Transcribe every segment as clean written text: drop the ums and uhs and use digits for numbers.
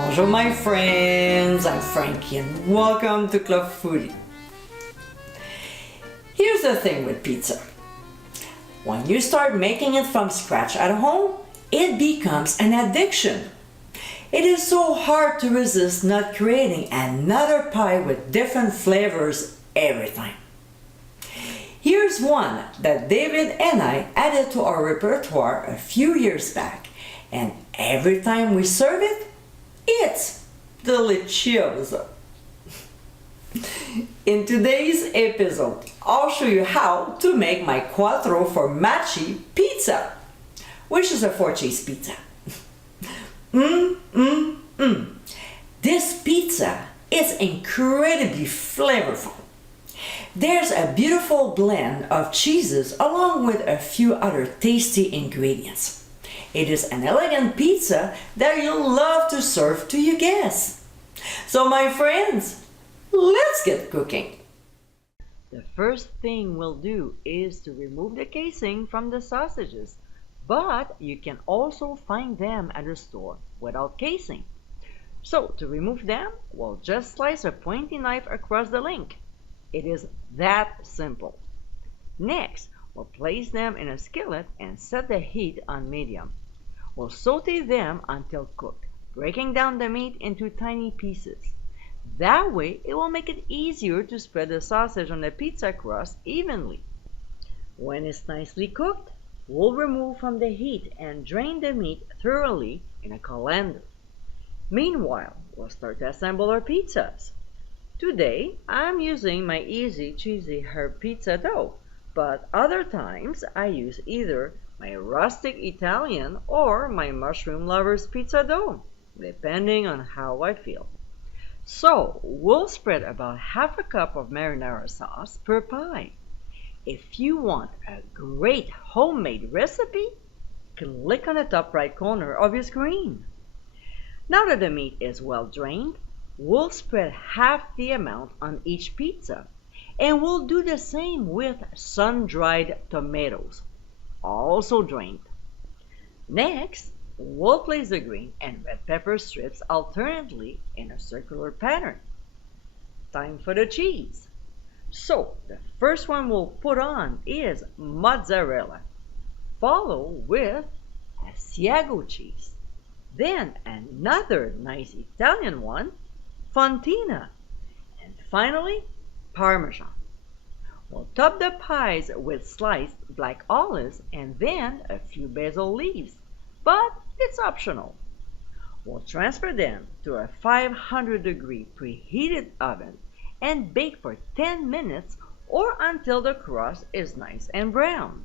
Bonjour my friends, I'm Frankie and welcome to Club Foodie. Here's the thing with pizza. When you start making it from scratch at home, it becomes an addiction. It is so hard to resist not creating another pie with different flavors every time. Here's one that David and I added to our repertoire a few years back, and every time we serve it, it's delicioso. In today's episode, I'll show you how to make my Quattro Formaggi Pizza, which is a 4-cheese pizza. This pizza is incredibly flavorful. There's a beautiful blend of cheeses along with a few other tasty ingredients. It is an elegant pizza that you'll love to serve to your guests. So my friends, let's get cooking. The first thing we'll do is to remove the casing from the sausages, but you can also find them at the store without casing. So to remove them, we'll just slice a pointy knife across the link. It is that simple. Next, we'll place them in a skillet and set the heat on medium. We'll saute them until cooked, breaking down the meat into tiny pieces. That way, it will make it easier to spread the sausage on the pizza crust evenly. When it's nicely cooked, we'll remove from the heat and drain the meat thoroughly in a colander. Meanwhile, we'll start to assemble our pizzas. Today, I'm using my easy cheesy herb pizza dough, but other times I use either my rustic Italian or my mushroom lover's pizza dough, depending on how I feel. So, we'll spread about half a cup of marinara sauce per pie. If you want a great homemade recipe, click on the top right corner of your screen. Now that the meat is well drained, we'll spread half the amount on each pizza, and we'll do the same with sun-dried tomatoes, also drained. Next, we'll place the green and red pepper strips alternately in a circular pattern. Time for the cheese. So, the first one we'll put on is mozzarella, followed with Asiago cheese. Then another nice Italian one, Fontina, and finally, Parmesan. We'll top the pies with sliced black olives and then a few basil leaves, but it's optional. We'll transfer them to a 500-degree preheated oven and bake for 10 minutes or until the crust is nice and brown.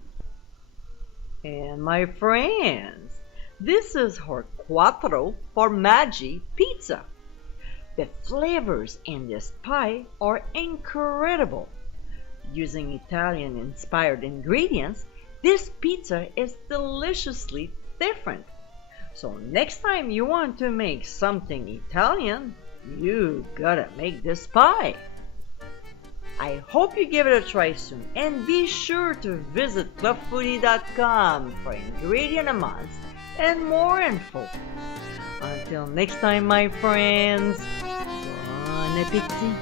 And my friends, this is our Quattro Formaggi Pizza. The flavors in this pie are incredible. Using Italian-inspired ingredients, this pizza is deliciously different. So next time you want to make something Italian, you gotta make this pie. I hope you give it a try soon, and be sure to visit clubfoodie.com for ingredient amounts and more info. Until next time, my friends, bon appétit!